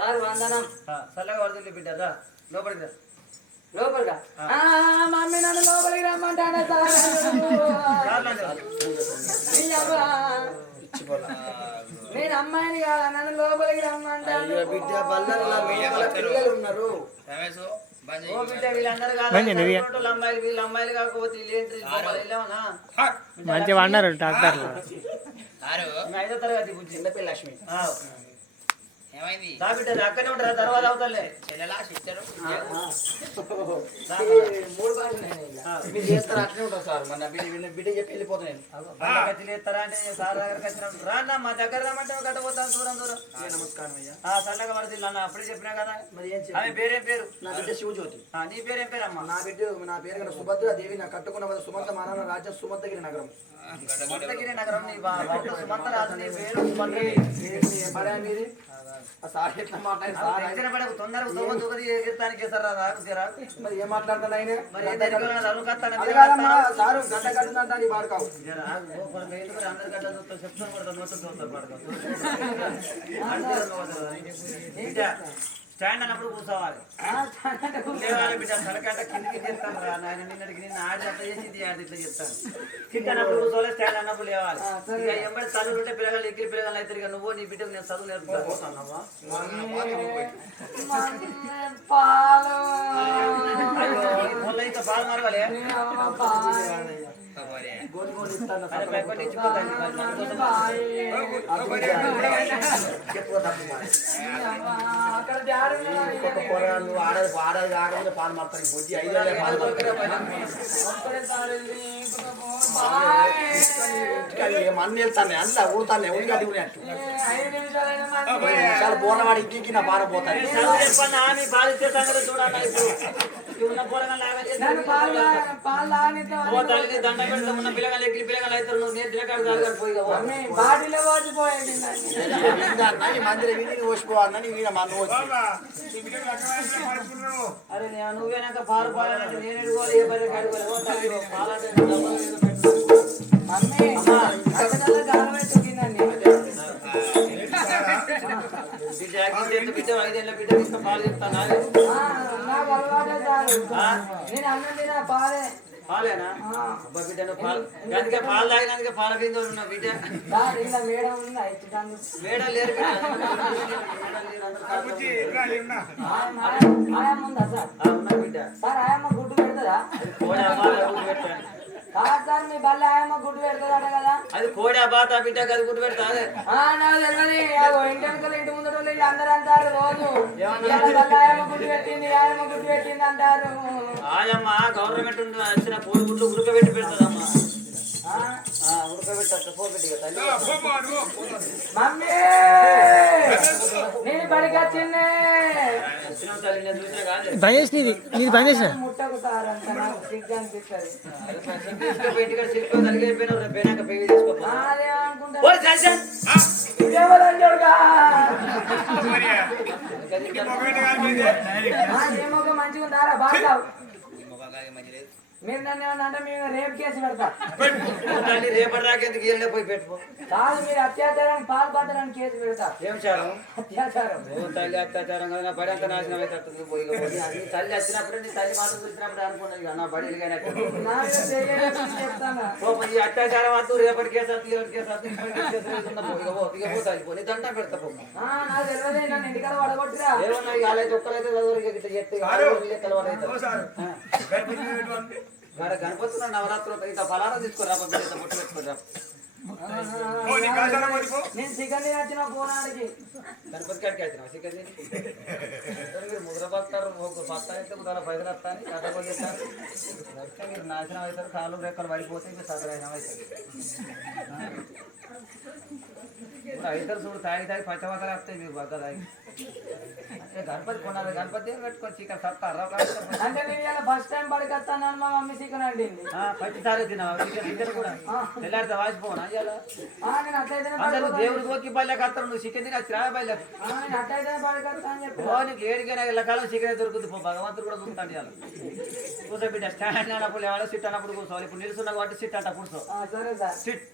Sir వందనం. చల్లగా పడుతుంది బిడ్డ రా లోపలికి రా. లోపలిగా మమ్మీ నన్ను లోపలికి రమ్మంటానే సార్. నేను అమ్మాయిని కాదా నన్ను లోపలికి రమ్మంటాను. బిడ్డ పిల్లలు ఉన్నారు. వీళ్ళందరూ అమ్మాయిలు వీళ్ళు అమ్మాయిలు కాకపోతే మంచిగా వండారు డాక్టర్లు. 5వ తరగతి చిన్నపిల్ల లక్ష్మి బిడ్డ అక్కడే ఉంటారా తర్వాత అవుతాలే. మీరు చేస్తారు అట్లే ఉంటారు సార్. మన బిడ్డ చెప్పి వెళ్ళిపోతున్నాను. ఎత్తారా అంటే సార్ దగ్గరకు వచ్చినప్పుడు రాన్నా మా దగ్గర రమ్మంటే కట్టపోతాను దూరం దూరం. నమస్కారం అయ్యా. చల్లగా పడుతుంది అన్న అప్పుడే చెప్పినా కదా. మరి ఏం ఆమె పేరేం పేరు? నా బిడ్డ శివజ్యోతి. నీ పేరేం పేరు అమ్మా? నా పేరు కదా సుభద్ర దేవి. నా కట్టుకున్న సుమంత మానవ రాజ్యం సుమంతగిరి నగరం. సుమంతగిరి నగరం నీ సుమంత రాజు. నీ పేరు సుమంతగిరి. తొందరగా ఎగిరితానికి మరి ఏం మాట్లాడతాను ఆయన? మరి సారు గడ్డ కట్టిందంటే వాడు కావు. స్టాండ్ అన్నప్పుడు కూర్చోవాలి. లేవాలి బిడ్డ తలకాట కిందికి చేస్తాను రా నాయన. నిన్నటికి నిన్న ఆడి అట్లా చేసి ఆడి ఇట్లా చెప్తాను. కింద అన్నప్పుడు కూర్చోవాలి, స్టాండ్ అన్నప్పుడు లేవాలి. ఇక ఎంబడి తల్లు ఉంటే పిల్లగాళ్ళు ఎక్కిరి పిల్లగాళ్ళు అయితే ఇక నువ్వు నీ బిడ్డకు నేను చదువు నేర్పుతానువా. మొన్న ఇంకా పాలు మారవాలి. ఆడది ఆడది పాలు మారుతారు. బుద్ధి 5 పాలు మన్ను వెళ్తాను అందులో ఊతాను ఉడిగడ్డి ఉన్నట్టు. చాలా బోర్లవాడి ఇంటికి నా బాగా పోతాను. దండ పెడతా ఉన్న పిల్లగాలు ఎక్కి పిల్లగాలు అవుతారు. నువ్వు నేర్చిన కాదు పోయి మందిర వీధిని పోసిపోవాలని వీడ మన్ను వచ్చి. అరే నువ్వేనాక పాలు పాలంటే నేను ఎడుకోవాలి. ఏ పని కడుకోవాలి పాలంటే బిడ్డ 5 ఏళ్ళ బిడ్డ తీసుకు పాలు చెప్తాను. పాలేనా బిడ్డ? పాలు అందుకే పాలు తాగినందుకే పాల బిందులు ఉన్నా బిడ్డ. మేడ లేరు ఉన్నా బిడ్డ. గుడ్డు పెడతారా? సార్ మీ బల్ల ఆయమ్మ గుడ్డు పెడతాదట కదా. అది కోడా బాత బిడ్డ అది గుడ్డు పెడతా. నాకు తెలియదు. ఇంటి వెనుకలు ఇంటి ముందు అందరూ అంటారు రోజు బల్ల ఆయమ్మ గుడ్డు పెట్టింది ఆయమ్మ గుడ్డు పెట్టింది అంటారు. ఆయమ్మ గవర్నమెంట్ వచ్చిన కోడి గుడ్లు ఉడకబెట్టి పెడతాదమ్మా. ఉడకబెట్టి పోపెట్టి మమ్మీ నేను బడికి వచ్చింది. నీది పని చేసిన ముట్టకు సార్ అంత నాకు సిగ్గు అనిపిస్తుంది. మంచిగా ఉందారా బాగా మీరు నన్ను ఏమన్నా అంటే మేము రేపు కేసు పెడతా. రేపటి రాకేందుకు వెళ్ళే పోయి పెట్టుకో. కాదు మీరు అత్యాచారానికి పాల్పడడానికి కేసు పెడతా. ఏం చారం? అత్యాచారం. తల్లి అత్యాచారం కదా పడి అంత నాశనం అయితే పోయి తల్లి వచ్చినప్పుడు నీ తల్లి మాటలు చూసినప్పుడు అనుకున్నది నా బడి ఈ అత్యాచారం వద్దు. రేపటి కేసు వద్దు ఎవరి కేసు వద్దు పోయి దండం పెడతా పో. నాకు తెలియదు నన్ను ఇంటికాడ పడగొట్టురా. ఏమన్నా వాళ్ళైతే ఒక్కరైతే చెప్తే గణపతి నవరాత్రులు ఇంత ఫలానా తీసుకురా పొట్టు పెట్టుకురా. నేను చికెన్ తినొచ్చిన పోనాడికి గణపతి కాడికి వచ్చిన చికెన్ తిని మీరు ముద్ర పడతారు. ఒక పత్త అయితే ముద్ర పైసలు వస్తాను కట్టకొని చెప్తారు. మీరు నాశనం అవుతారు. కాళ్ళు రెక్కలు పడిపోతే ఇంకా సదరైనం అవుతుంది. అవుతారు చూడు తాగి తాగి పచ్చబద్దలు వస్తాయి మీరు బగ్గ తాగి. గణపతి కొనాలి. గణపతి పెట్టుకొని చికెన్ సత్తారు. అంటే నేను ఫస్ట్ టైం పడికొస్తాను మా మమ్మీ చికెన్ అండింది. పచ్చిసారి తిన్నావా చికెన్ కూడా తెల్లారితే వాసిపోనా నేను అట్లయితే దేవుడు గోకి బయలుకి వస్తాను. నువ్వు చికెన్ తిని వచ్చి రా బయలుకి. నేను అట్లయితే పడికొస్తా అని చెప్పి నీకు ఏడికైనా ఇళ్ళ కాలం చికెన్ దొరుకుతుంది. భగవంతుడు కూడా చూస్తాను ఇవాళ కూర్చోబిడ్డ. స్టాండ్ అన్నప్పుడు లేవాలి, సిట్ అన్నప్పుడు కూర్చోవాలి. ఇప్పుడు నిలుస్తున్నా కాబట్టి సిట్ అంట కూర్చో. సరే సార్ సిట్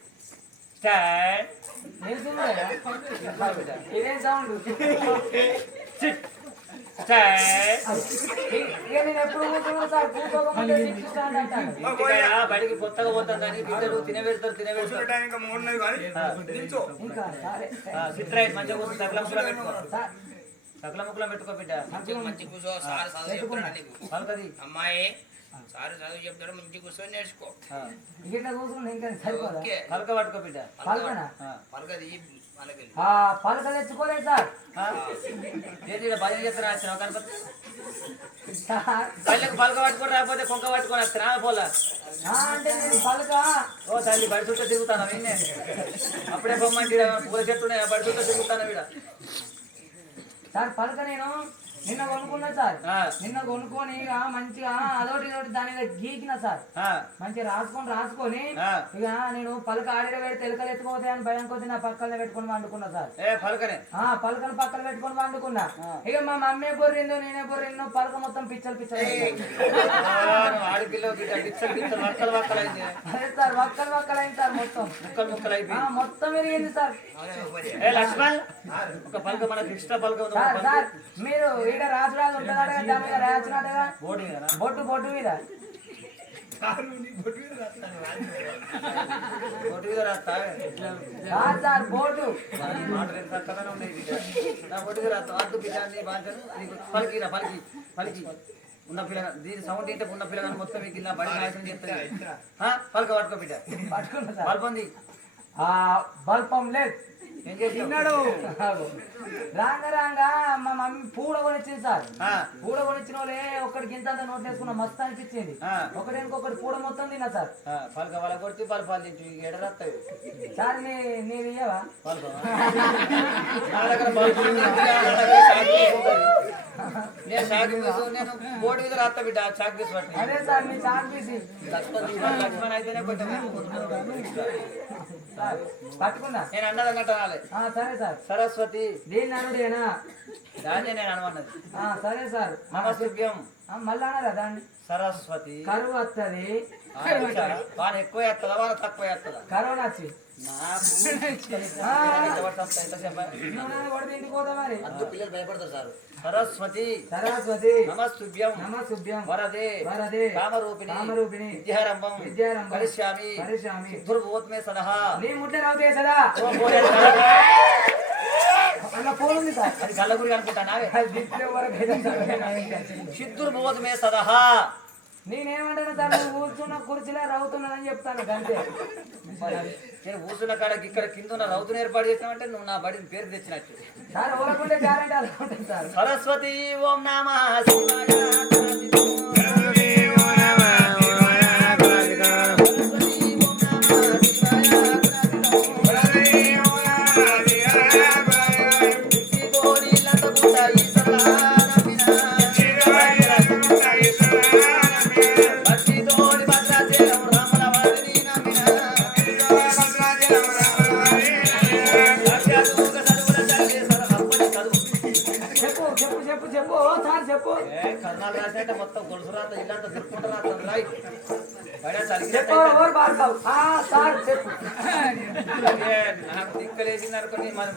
స్టాండ్ ఇదేం సౌండ్ ఇక నేను ఎప్పుడు కూర్చున్నాను సార్ కూర్చోకపోతే సిక్స్త్ స్టాండ్ అంటాను. బడికి కొత్తగా పోతుందని బిడ్డలు తినబెడతారు ఇంకా సరే సిట్రైట్ మంచిగా కూర్చొని సకల ముక్కలు పెట్టుకో సార్ సకల ముక్కలు పెట్టుకో బిడ్డ మంచి కూర్చో సార్ చదువు చెప్తాడు నీకు పలకది అమ్మాయి సార్ చదువు చెప్తాడు మంచి కూర్చొని నేర్చుకో ఇట్లా కూర్చున్నా ఇంకా సరిపోదా ఓకే పలక పట్టుకో బిడ్డ పలకనా పలకది పలకది పలక తెచ్చుకోలేదు సార్. ఏంటి భజన చేస్తారా కనపడి సార్ పల్లెకు పలక పట్టుకొని రాకపోతే కొంక పట్టుకొని వస్తారా పోలా అంటే నేను పలక ఓ తల్లి బడి చుట్టూ తిరుగుతాను విన్నే అప్పుడే బొమ్మంటి పూల చెట్టు బడి చుట్టూ తిరుగుతాను వీడ సార్ పలక నేను నిన్న కొనుక్కున్నా సార్. ఆ. నిన్న కొనుక్కొని ఇక మంచిగా అదొకటి ఇదొకటి దాని మీద గీకిన సార్. మంచిగా రాసుకొని ఆ. ఇక నేను పలక ఆడిలో పెడితే ఎలుకలు ఎత్తుకోతే అని భయం కొద్ది నా పక్కనే పెట్టుకొని వండుకున్నా సార్. ఏ పలకనే పలకను పక్కన పెట్టుకొని వండుకున్నా. ఇక మా మమ్మీ బొర్రిందో నేనే బొర్రిందో పలక మొత్తం పిచ్చలు పిచ్చలు ఆడపిల్ల బిడ్డ పిచ్చలు పిచ్చలు వక్కలు వక్కలు అయింది అదే సార్ వక్కలు అయింది సార్ మొత్తం ముక్కలు ముక్కలు అయిపోయింది మొత్తం విరిగింది సార్. ఏ లక్ష్మణ్ ఒక పలక మనకు ఇష్ట పలక ఉంది సార్ సార్ మీరు ఈడ రాజు ఉంటుందట దాని మీద రాసినట్టుగా బోర్డు మీద బొట్టు మీద బోర్డు మీద రాస్తా కాదు సార్ బోటు మాటలు ఎంత చక్కగానే ఉన్నాయి బిడ్డ నా బోర్డు మీద రాస్తా అడ్డు బిడ్డ నీ బాధ్యత నీకు పలికిరా పలికి ఉన్న పిల్లగా దీని సౌండ్ ఏంటో ఉన్న పిల్లగాని మొత్తం మీకు ఇలా బడి నాశనం చేస్తుంది పలక పట్టుకో బిడ్డ పట్టుకున్నా సార్. పల్పంది బల్పం లేదు ఏం చేసి రాంగా మా మమ్మీ పూడ కొనిచ్చింది సార్. పూడ కొనిచ్చిన వాళ్ళే ఒక్కడికి ఇంత నోట్ వేసుకున్న మస్తు అనిపించింది. ఒకటి పూడ మొత్తం తిన్నా సార్. పలక వాళ్ళ కొడితే పలపాలు తింటు ఎడరాస్తాయి సార్ నీవు ఇయ్యవా పలక నా దగ్గర పలుపు ఉంది, నా దగ్గర చాకు పీసు ఉంటుంది. నేను చాకు పీసు నేను బోర్డు మీద రాస్తా బిడ్డ చాకు పీసు పట్టి అదే సార్ మీ చాక్ పీసి లక్ష్మణ్ అయితేనే కొంచెం సార్ పట్టుకున్నా. నేను అన్నది అన్నట్టు అనాలి సరే సార్ సరస్వతి దీన్ని అనుడేనా దాన్ని నేను అనమన్నది సరే సార్ నమస్కారం మళ్ళీ అన్నారా దాన్ని సరస్వతి కరువు వస్తుంది వాడు ఎక్కువ వేస్తుందా వాడు తక్కువ వేస్తుందా కరోనా వచ్చి ఇంటికి పోతా మరి. పిల్లలు భయపడతారు సార్. సరస్వతి సరస్వతి నమస్తుభ్యం నమస్తుభ్యం వరదే వరదే కామరూపిణి విద్యారంభం కరిష్యామి దుర్భూత్మే సదహా నీ ముట్లే రావుతాయి సదా అన్న ఫోన్ ఉంది సార్. అది గల్లగురి అనుకుంటానా డిస్ప్లే వరకు సిద్ధుర్భూతమే సదహా నేనేమంటాను సార్ నువ్వు కూర్చున్న కుర్చీలో రవుతున్నదని చెప్తాను అంతే. నేను కూర్చున్న కాడకి ఇక్కడ కింద ఉన్న రౌతుని ఏర్పాటు చేసినామంటే నువ్వు నా బడిని పేరు తెచ్చినట్టు సార్ ఊరకుంటే గ్యారెంటీ అలా ఉంటుంది సార్. సరస్వతి ఓం నమః శివాయ చెప్పు సార్ చెప్పు కర్ణాలు రాసేట మొత్తం గొలుసు రాత ఇల్లంతా తిరుక్కుంటూ రాస్తాను రాయ్ చెప్పు సార్ చెప్పు నాకు దిక్కలేసింది అనుకోని మరి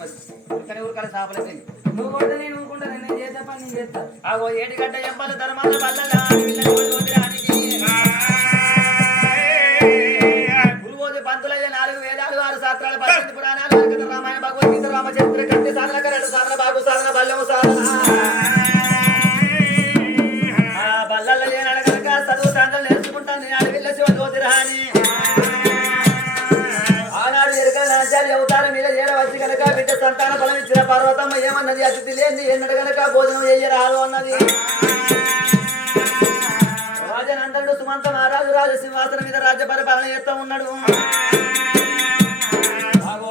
ఇక్కడ ఊరికాల సాపలేదు నువ్వు కూడా నేను ఊరుకుంటా నేను చేసే పని నేను చేస్తాను. ఆగో 7 గంట ఎంపలు ధర్మాల బల్లలా గురువోజు పంతులయ్య 4 వేదాలు 6 శాస్త్రాలు 18 పురాణాలు రామాయణ భగవద్గీత రామచరిత్ర కట్టి సాధన కరెంటు సాధన బాగు సాధన బల్లము సాధన బల్లల్లో ఏనడగనక చదువు తండ్రులు నేర్చుకుంటాను అడవిల్ల శివజ్యోతిరాని ఆనాడు ఎరుక రాజ్యాలు అవతారం మీద చేరవచ్చు కనుక బిడ్డ సంతాన బలం ఇచ్చిన పర్వతమ్మ ఏమన్నది అతిథి లేని ఎన్నడు గనక భోజనం చెయ్యరాదు అన్నది. రాజనందనుడు సుమంత మహారాజు రాజు సింహాసనం మీద రాజ్య పరిపాలన చేస్తూ ఉన్నాడు.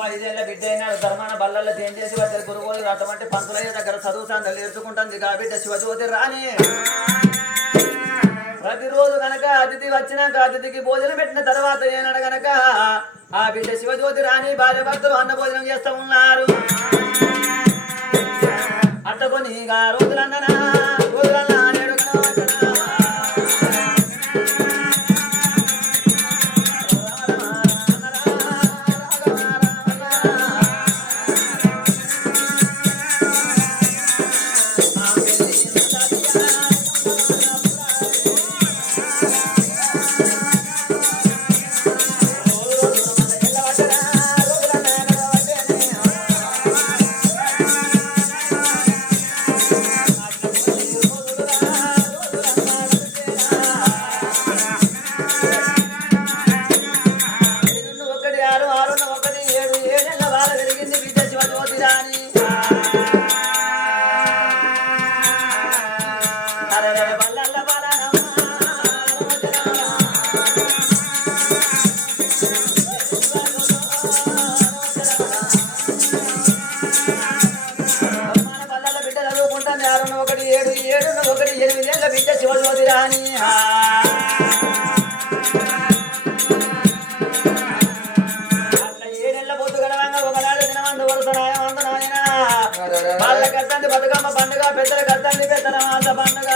5 ఏళ్ల బిడ్డ అయినాడు ధర్మాన బల్లల్లో ఏం చేసి వచ్చారు గురువులు అటువంటి పంతులయ్య దగ్గర చదువు సంతలు నేర్చుకుంటుంది బిడ్డ శివజ్యోతి రాని ప్రతిరోజు గనక అతిథి వచ్చినాక అతిథికి భోజనం పెట్టిన తర్వాత ఏనాడు గనక ఆ బిడ్డ శివజ్యోతి రాణి భార్య భర్తలు అన్న భోజనం చేస్తూ ఉన్నారు. అట్టకొని రోజులన్నా 6 1 7 7 1 8 ఏళ్ళ బిడ్డ శివజ్యోతి రాణి అట్లా 7 ఏళ్ళ పొద్దు గడవంగా ఒకనాడు దినమందు వరుస నాయమందు నాయన వాళ్ళ కత్తంది బతుకమ్మ పండుగ పెద్దల కత్తంది పెద్దల మాస పండుగ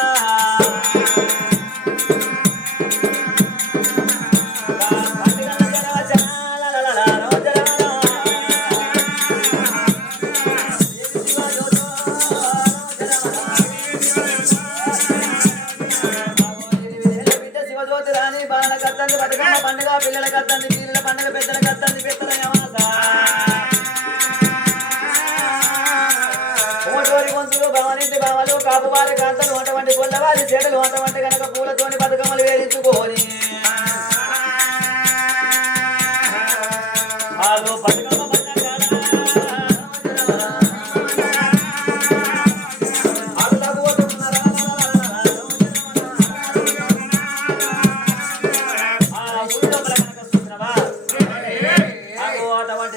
బతుకమ్మ పండుగ పిల్లల కత్తంది పిల్లల పండుగ పెద్దల కత్తంది పెద్దల ఓటోరి గొంతులు భవనింటి బావలు కాపువారి కాంతలు అటువంటి పొల్లవారి చెడలు అటువంటి కనుక పూలతోని బతుకమ్మలు వేయించుకోని వాళ్ళు బతుకమ్మ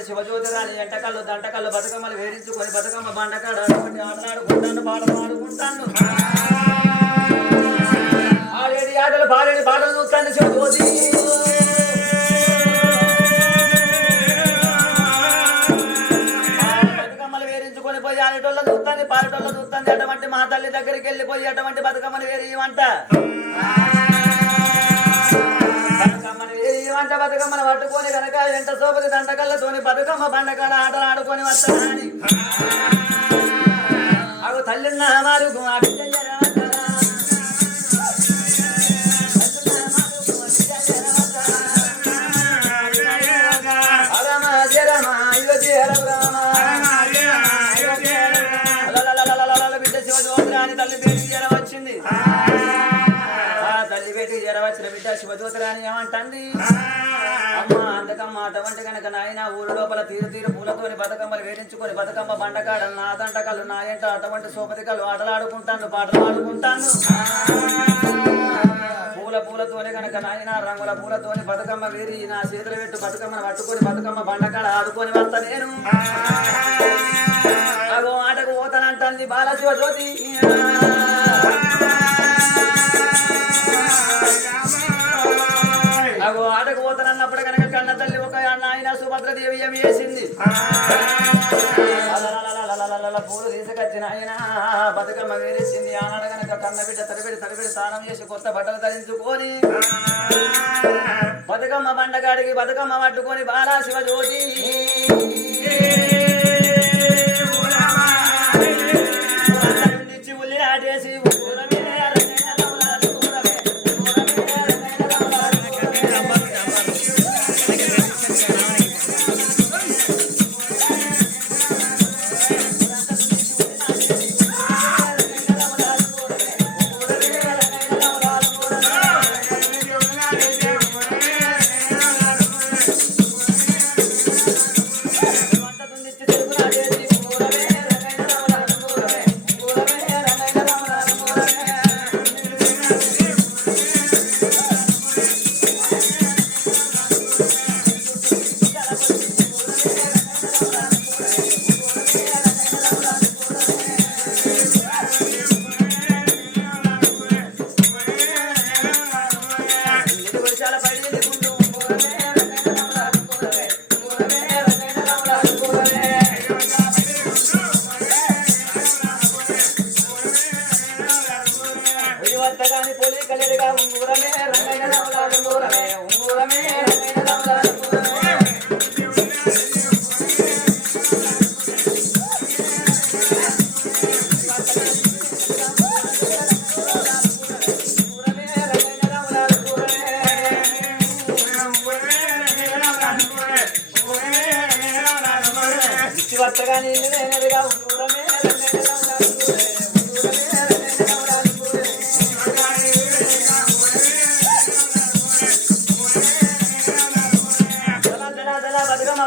శివజ్యోతిరాని ఎంటకల్లు దంటకల్లు బతుకమ్మలు వేడించుకొని బతుకమ్మ బండకాడ అటువంటి ఆటలాడుకుంటాను పాటలు ఆడుకుంటాను ఆడేది ఆటలు పాడేది పాటలు చూస్తాను శివజ్యోతి బతుకమ్మలు వేరించుకొని పోయి ఆడేటోళ్ళ చూస్తాను పాడేటోళ్ళ చూస్తాను అటువంటి మా తల్లి దగ్గరికి వెళ్ళిపోయి అటువంటి బతుకమ్మలు వేరేయమంట వంట బతుకమ్మను పట్టుకొని కనుక ఎంత సోపతి దంటకళ్ళతోని బతుకమ్మ బండకాడ ఆటలు ఆడుకొని వస్తానని అవి తల్లిన్న వారు బిడ్డ శివజ్యోతి అని తల్లి పేరు జ్వరం వచ్చింది తల్లి పెట్టి జరవచ్చిన బిడ్డ శివజ్యోతిరాని ఏమంటుంది అమ్మ అంతకమ్మ అటువంటి కనుక నాయన ఊరు లోపల తీరు పూలతోని బతుకమ్మలు వేరించుకొని బతుకమ్మ బండకాడలు నా దంటకాలు నా ఎంట అటువంటి సోపతికలు ఆటలాడుకుంటాను పాటలు ఆడుకుంటాను పూలతోని కనుక నాయన రంగుల పూలతోని బతుకమ్మ వేరి నా చేతులు పెట్టు బతుకమ్మను పట్టుకొని బతుకమ్మ బండకాడ ఆడుకొని వస్తా నేను అగో ఆటకు పోతానంటుంది బాలశివజ్యోతి అగో ఆటకు పోతానన్నప్పుడు కనుక కన్న తల్లి ఒక నాయన సుభద్రదేవి ఏమి చేసింది పూలు తీసుకొచ్చిన ఆయన బతుకమ్మ వేరేసింది ఆనాడు కనుక కన్న బిడ్డ తడిబెడి స్నానం చేసి కొత్త బట్టలు ధరించుకొని బతుకమ్మ బండగాడికి బతుకమ్మ పట్టుకొని బాలా శివజ్యోతి నుంచి ఉల్లి ఆటేసి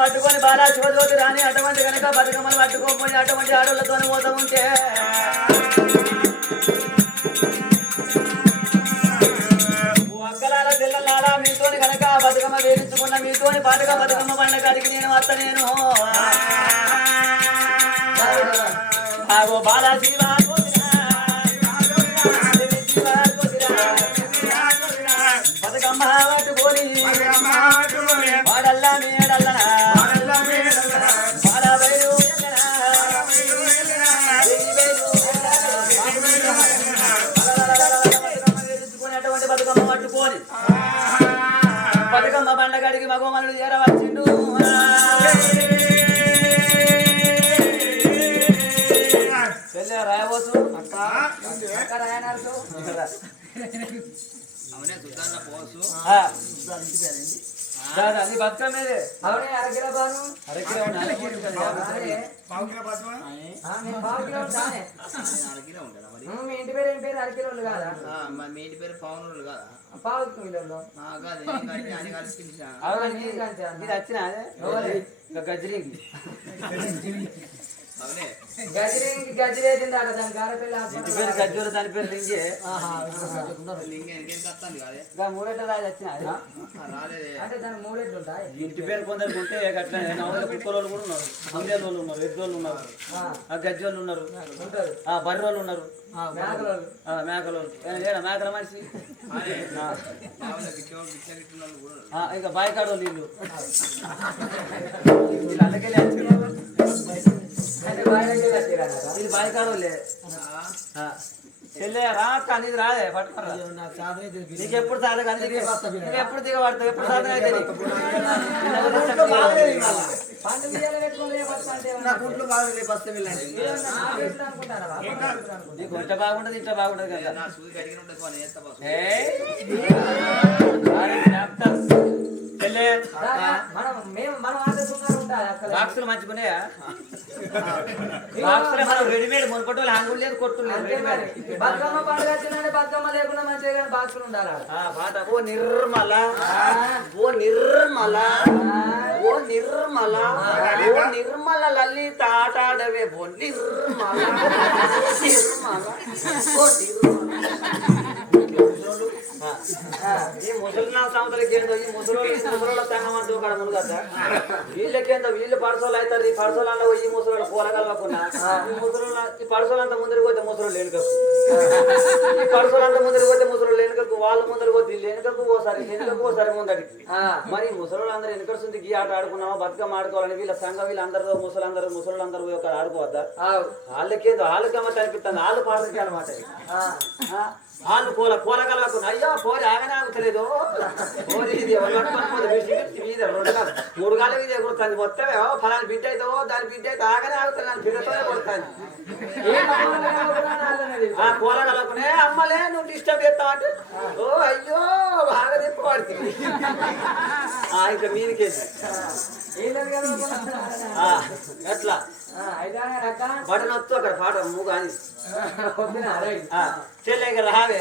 పట్టుకొని బాలా శివజ్యోతి రాని అటువంటి కనుక బతుకమ్మలు పట్టుకోపోయి అటువంటి ఆడలతో పోతూ ఉంటే అక్కలాల తెల్లలాడా మీతోని కనుక బతుకమ్మ వేయించుకున్న మీతోని పాటుగా బతుకమ్మ పండ కాడికి నేను వస్త నేను బాలా శివ రామగోమనుడు చేరవచ్చిండు చెల్లె రాయబోతు అక్క రాయనర్సు అవునే సుధారణ పోసు దాదా నీ బతుకమ్మ మీదే అవునే అరకిల బాను అరకిలో అరే, నేను పావు కిలో ఉంటానే అరకిలో ఉంటాడా మరి మీ ఇంటి పేరు ఏం పేరు అరకిలోళ్ళు కాదా మరి మీ ఇంటి పేరు పవనులు కదా పావు కిలోళ్ళు కాదు అని కలిసి పిలిచా అవునా నీకు అంతే అన్న. ఇది వచ్చినా ఎవరే? ఇంకా గజ్జరింగి అవునే గజరేంగి గజరేసిందాట దాని గారపిల్ల ఇంటి పేరు గజ్జూరు దాని పేరు లింగే లింగం ఇంకేం కత్తాను కాదే ఇంకా మూడేట రాజు వచ్చినా రాలేదే అంటే దాని మూడేట్లు ఉంటాయి ఇంటి పేరు కొందరికి ఉంటే అట్లా కుక్కలోళ్ళు కూడా ఉన్నారు అందేలు వాళ్ళు ఉన్నారు ఎద్దోళ్ళు ఉన్నారు ఆ గజ్జోళ్ళు ఉన్నారు ఉంటారు ఆ బర్రోళ్ళు ఉన్నారు మేకలోళ్ళు మేకలు ఏడా మేకల మనిషి బావులకి గిట్ల గిట్ల కూడా ఇంకా బాయికాడు వీళ్ళు వీళ్ళు అందుకెళ్ళి వచ్చారు అంటే బాయిలకి కట్టిరన్నదా వీళ్ళు బాయికాడు వాళ్ళే చెల్లె రా అక్క నీది రాదే పట్టుకురా నీకు ఎప్పుడు సాధ కానీ నీకు ఎప్పుడు దిగబడతావు ఎప్పుడు సాధన అయితే నీకు పండు బియ్యాలు పెట్టుకుని రేపొస్తా అంటే నా గుంట్లో బాగా రేపు వస్తే వెళ్ళండి అనుకుంటారా నీకు వంట బాగుంటది ఇంట్లో బాగుంటది కదా నా సూది కడిగిన ఉంటుంది పోనీ చేస్తా బాసు చెల్లె మనం ఆదేశంగా ఉండాలి అక్కడ బాక్సులు మంచుకున్నాయా బాక్సులు మనం రెడీమేడ్ మునుపటి వాళ్ళు హంగులు లేదు కొట్టు లేదు రెడీమేడ్ బతుకమ్మ పండుగ వచ్చిందంటే బతుకమ్మ లేకుండా మంచిగా కానీ బాక్సులు ఉండాలి పాట ఓ నిర్మల ఓ నిర్మల ఓ నిర్మల ఓ నిర్మల లలిత ఆటాడవే ఓ నిర్మల నిర్మల ఓ ఈ ముసలి నా సంవత్సరాలకి ఏందో ఈ ముసలోళ్ళ సంఘం అంటూ ఒక మునుగద్దా వీళ్ళకేందో వీళ్ళు పడసోళ్ళు అవుతారు ఈ పడసోళ్ళలో ఈ ముసలోళ్ళు కూరగలవకుండా ఈ ముసలోళ్ళ ఈ పడసోళ్ళంతా ముందరికి పోతే ముసలోళ్ళు లేనుకకు ఈ పడసోళ్ళంతా ముందరికి పోతే ముసలోళ్ళు లేనుకకు వాళ్ళు ముందరికి పోతే లేనుకకు ఓసారి ముందరికి మరి ముసలోళ్ళు అందరూ వెనుకొస్తుంది ఈ ఆట ఆడుకున్నామా బతుకమ్మ ఆడుకోవాలని వీళ్ళ సంఘం వీళ్ళందరితో ముసలందరూ పోయి ఒక ఆడుకోవద్దా వాళ్ళకేందో వాళ్ళకమ్మ కనిపిస్తుంది వాళ్ళు పాటలకి అనమాట వాళ్ళు కూరగలవకుండా అయ్యో పోరి ఆగనే ఆగుతలేదు పోరి ఇది మీద 2 కాదు 3 కాలు ఇది ఎగురుతుంది మొత్తం ఫలాని బిడ్డ అవుతావో దాని బిడ్డ అయితే ఆగనే ఆగుతుంది నన్ను బిడ్డతోనే కొడుతుంది కూరగలకునే అమ్మలే నువ్వు డిస్టర్బ్ చేస్తావు అంటే ఓ అయ్యో బాగా తిప్పబడుతుంది ఇంకా మీదికేసి ఎట్లా బటన్ వస్తూ అక్కడ పాట మూగా అని చెల్లె రావే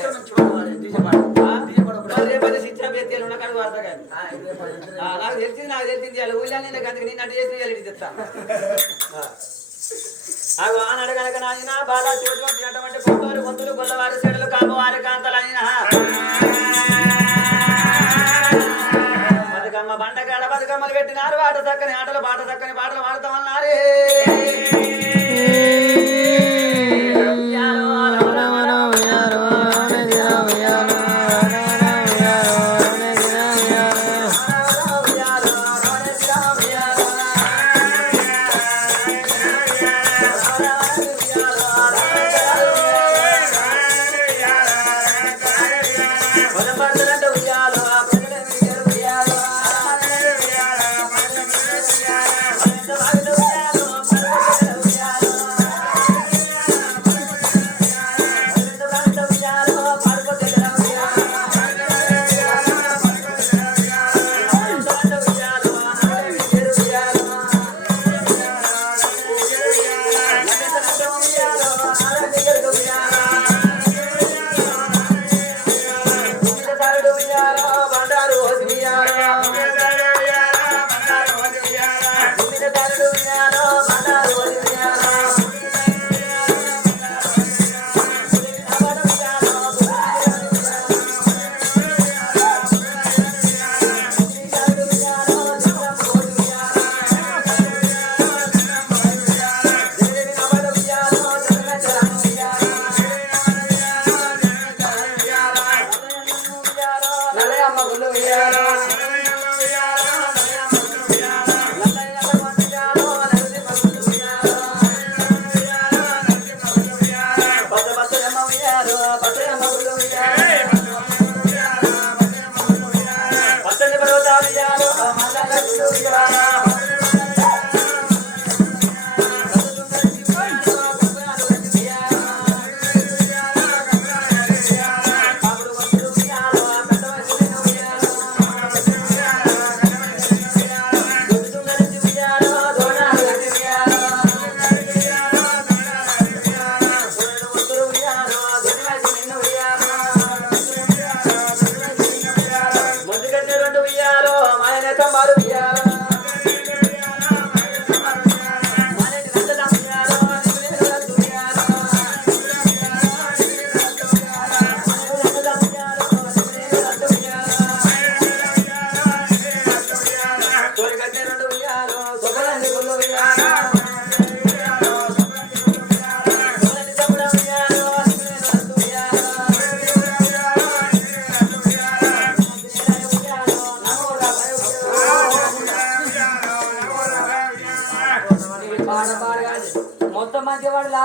రేపటి శిక్షణ వ్యక్తులు ఉన్న కానీ వాడతా కానీ నాకు తెలిసింది ఊళ్ళో నేను అందుకు నేను అటు చేసి చెప్తా అవి ఆనాడు కనుక నాయన బాగా చూసినటువంటి పొట్టోరు గొంతులు గొల్లవారి చెడులు కాపవారి కాంతలు అయినా బతుకమ్మ బండగాడ బతుకమ్మలు పెట్టినారు ఆట చక్కని ఆటలు బాట చక్కని పాటలు పాడతామన్నారే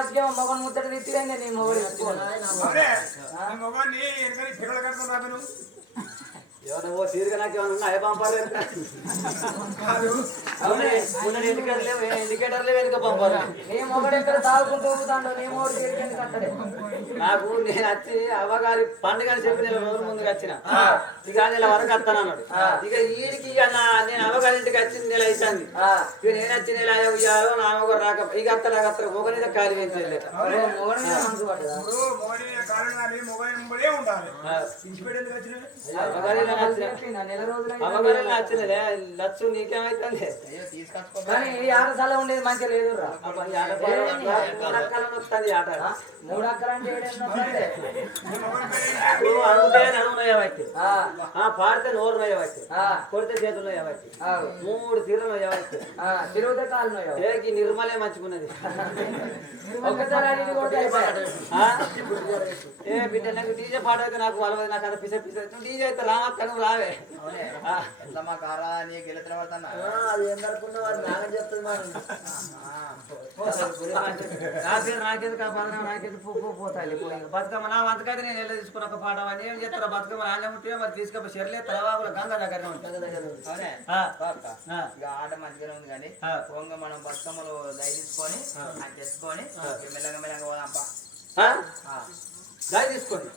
లాస్ట్కేమో మొగన్ ముద్దట తిట్టిరండి నీ మొగడు ఎత్తుకోను మొగాన్ని ఎనకని పిల్లలు కట్టుకుని రాను ఎవరో తీరుగా నాకు ఏమైనా ఉన్నాయా పంపారు ఇండికేటర్లే వెనుక పంపారు నీ మొగడు ఎక్కడ తాగుకుంటూ ఊపుతాడు నీ మొగడు తీరికని కట్టడే నాకు నేను వచ్చి అవ్వగారి పండుగ చెప్పి నెల రోజుల ముందుకు వచ్చిన ఇక నెల వరకు వస్తాను అన్నాడు ఇక ఈడికి ఇక నేను అవ్వగారి ఇంటికి వచ్చిన నెల అవుతుంది ఇక నేను వచ్చి నెల అయ్యాలో నా మొగడు రాక ఇక అత్త ఒకరిని ఖాళీ వేయించలేదు మొగడు మీద మనసు పడ్డదా ఇప్పుడు మొగని కాలం కానీ మొగని ముంబడే ఉండాలి ఇంటిపేట ఎందుకు వచ్చిన నెల రోజులు అవ్వగారి వచ్చినలే లచ్చు నీకేమైతుంది కానీ ఈ ఆట సల ఉండేది మంచిగా లేదు రా వస్తుంది ఆట 3 అక్కలంటే అనుకుంటే నడుమునయ్యబట్టి పాడితే నోరు నయ్యబట్టి కొడితే చేతులు నయ్యబట్టి 3 తీరులు నయ్యబట్టి తిరుగుతే కాలు ఏకి నిర్మలే మంచుకున్నది ఒకసారి అడిగి కొట్టి అయిపోయాడు ఏ బిడ్డ నాకు డీజే పాట అయితే నాకు వాళ్ళ నాకు అంత పిస పిస డీజే అయితే రామక్క నువ్వు రావే మా కారా నీకు వెళ్తున్న పడుతున్నా అది ఎందరుకున్న వారు నాగం చెప్తుంది నాకేది కాపాదన నాకేది పోతాయి బతుకమ్మ నా వంతకైతే నేను ఎలా తీసుకున్న ఒక పాట అని ఏం చేస్తారా బతుకమ్మ రాలే ఉంటే మరి తీసుకపోయి చెర్లే తలవాగుల గంగ దగ్గర ఆట మంచిగానే ఉంది కానీ పోంగా మనం బతుకమ్మలు దయచేసుకొని తెచ్చుకొని మెల్లగా మెల్లగా పోదాంపా దాయి తీసుకోండి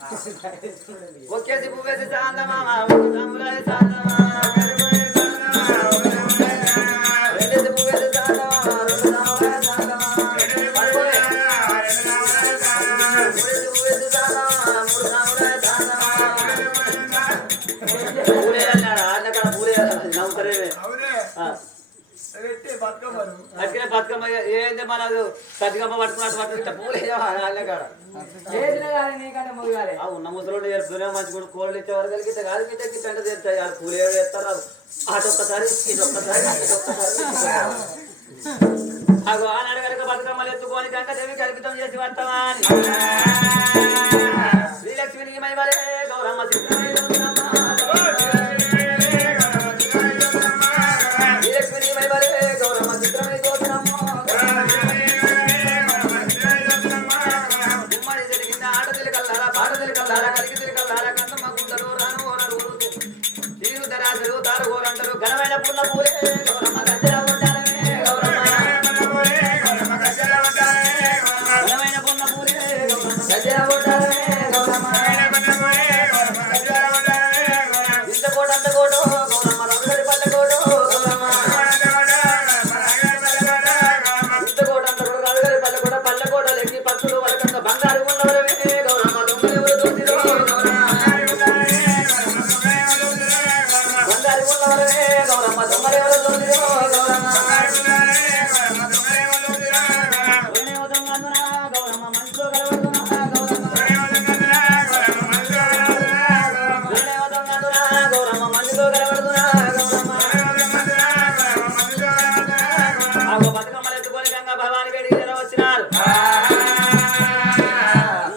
ఒకేసి పువ్వేసి చాందమామ రాములాయ చాందమా రెండేసి పువ్వేసి చాందమా రెండు రాములాయ చాందమా మూడేసి పువ్వేసి చాందమా మూడు రాములాయ చాందమా పూలే అన్నాడు అన్నకాడ పూలే నవ్వుతారేమే అట్లనే బతుకమ్మ ఏంది మన బతుకమ్మ పట్టుకున్నట్టు పట్టుకుంటా పూలే అన్నకాడ ఉన్న ముసలు చేరుతూనే మంచి కూడా కోళ్ళు ఇచ్చే వరకు కలిగితే కాదు గిట్ట గంట చేస్తాయి వాళ్ళు పూలు ఏడు చేస్తారు అటొక్కసారి ఇదొక్కసారి అగో ఆనాడు కనుక బతుకమ్మలు ఎత్తుకొని గంట దేవి కల్పితం చేసి వస్తామా అని శ్రీలక్ష్మికి మైమలే గౌరమ్మ శ్రీలక్ష్మికి మైమలే గౌరమ్మ చిత్రమై గోత్రమ్మ ఘనమైన పుల్ల పూలే గౌరమ్మ గజ్జల ఉండాలమే గౌరమ్మ ఘనమైన పుల్ల పూలే గౌరమ్మ గజ్జల ఉండాలమే గౌరమ్మ ఇంత కోట అంత కోట గౌరమ్మ రంగుడి పల్ల కోట గౌరమ్మ ఇంత కోట అంత కోట రంగుడి పల్ల కోట పల్ల కోట లెక్కి పత్తులు వరకంత బంగారు ఉన్నవరమే గౌరమ్మ దొంగలు ఎవరు దోసిరో గౌరమ్మ దొంగలు ఎవరు దోసిరో గౌరమ్మ గౌరమ్మ మనసులో కలవడుతున్నా గౌరమ్మ మనసులో కలవడుతున్నా గౌరమ్మ బతుకమ్మలు ఎత్తుకొని గంగా భవాని గడికి జర వచ్చినారు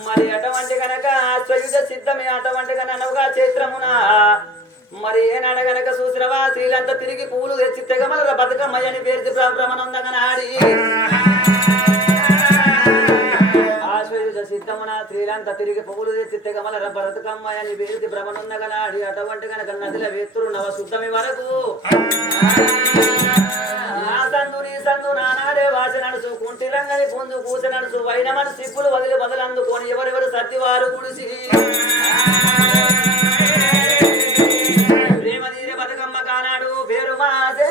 మరి అటువంటి గనక స్వయుజ సిద్ధమే అటువంటి గనవుగా చైత్రమున మరి ఏనాడ గనక చూసినవా స్త్రీలంతా తిరిగి పూలు తెచ్చి తెగమల బతుకమ్మయ్యని పేరు భ్రమణందగన ఆడి ఆశ్వయుజ సిద్ధమున స్త్రీలంతా తిరిగి పువ్వులు తెచ్చి తెగమల బతుకమ్మయ్యని పేరు భ్రమణందగన ఆడి అటువంటి గనక నదిల వేత్తురు నవ శుద్ధమి వరకు నా సందు నీ సందు నానాడే వాస నడుచు కుంటిలంగని పొందు కూస నడుచు వైనమని సిప్పులు వదిలి బదులందుకొని ఎవరెవరు సత్తివారు గుడిసి ప్రేమదీరే బతుకమ్మ కానాడు పేరు మాదే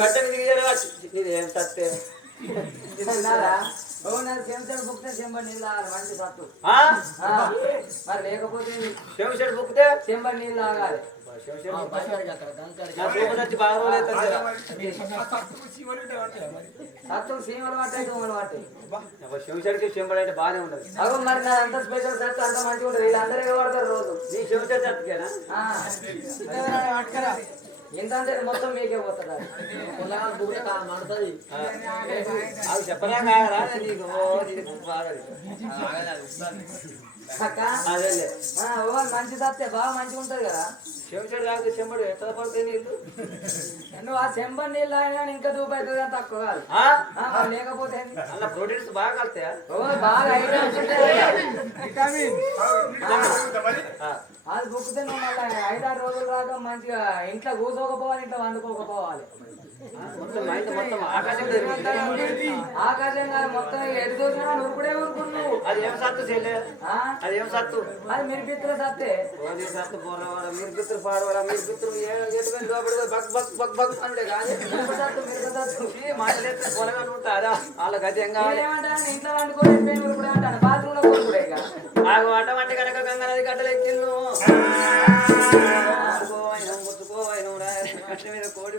గడ్డకి దిగి ఏం సత్తే మరి లేకపోతే చెవిషెడ్ బుక్తే చెంబర్ నీళ్ళు తాగాలి వచ్చి బాగా సత్తు సీమలు పట్టాయి దోమలు పట్టాయి చెవిషెడ్కి చెంబడి అయితే బాగానే ఉండదు అగో మరి నా అంత స్పెషల్ సత్తు అంత మంచిగా ఉంటుంది వీళ్ళందరూ పడతారు రోజు నీ చెవిషెడ్ సత్తుకేనా ఎంత అంటే మొత్తం మీకే పోతుంది అవి చెప్పరా కాగరా నీకు బాగా అక్క అదేలే ఓ మంచి సత్తే బాగా మంచిగా ఉంటది కదా. చెంచడు కాదు చెంబడు ఎట్లా పడతాయి నీళ్ళు నువ్వు ఆ చెంబర్ నీళ్ళు అయినా ఇంకా దూపు అవుతుంది కానీ తక్కువ కాదు. మరి లేకపోతే ఏంది? అలా ప్రోటీన్స్ బాగా కలుతాయా ఓ బాగా ఐటమ్స్ ఉంటాయి. విటమిన్ మరి అది బుక్కితే నువ్వు మళ్ళీ 5-6 రోజులు రాక మంచిగా ఇంట్లో కూర్చోకపోవాలి, ఇంట్లో వండుకోకపోవాలి. మొత్తం మైండ్ మొత్తం ఆకాశం తిరుగుతుంది. ఆకాశం గారు మొత్తం ఎటు చూసినా నువ్వుడే ఊరుకున్నావు. అది ఏం సత్తు చెల్లె అది ఏం సత్తు అది మీరు పిత్తుల సత్తే. ఓన్లీ సత్తు పోరావాడ మీరు పిత్తులు పాడవాడ మీరు పిత్తులు ఎటువంటి లోపల బక్ బక్ బక్ బక్ అంటే కానీ మిరప సత్తు, మిరప సత్తు. మాటలేస్తే పొలగా ఉంటారా వాళ్ళ గజంగా ఏమంటాను ఇంట్లో వండుకోలేదు పెయిన్ ఉరుకుడే అంటాను, బాత్రూమ్ లో కొనుక్కుడే ఇక. ఆగు అటువంటి కనుక గంగ నది గడ్డలు ఎక్కిళ్ళు ముచ్చుకోవైన ముచ్చుకోవైన మీద కోడి